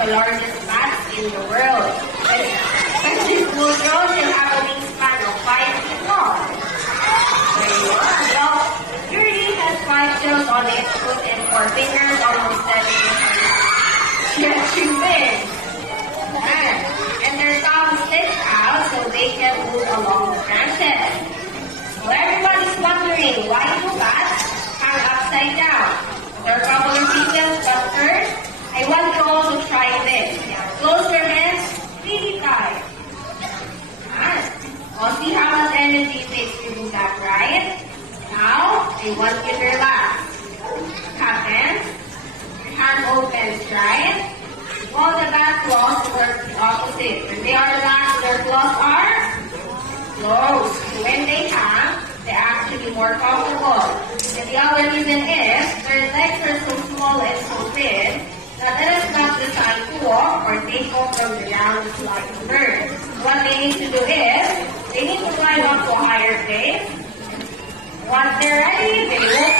the largest bats in the world. And this bullfrog can have a wingspan of 5 feet long. There you are. Well, Yuri has 5 toes on its foot and 4 fingers, almost 7 inches. Stretching wings. And their tongue sticks out so they can move along the branches. So everybody's wondering, why do bats hang upside down? There are a couple of reasons, but first, I want you all to try this. Close your hands really tight. I'll see how much energy it takes to do that, right? Now, I want you to relax. Happens. Your hand opens, right? All the bat claws work the opposite. When they are relaxed, their claws are closed. When they hang, they're actually more comfortable. And the other reason is, their legs are so small and so thin that it is not designed to walk or take off from the ground like a bird. What they need to do is, they need to climb up to a higher place. Once they're ready, they will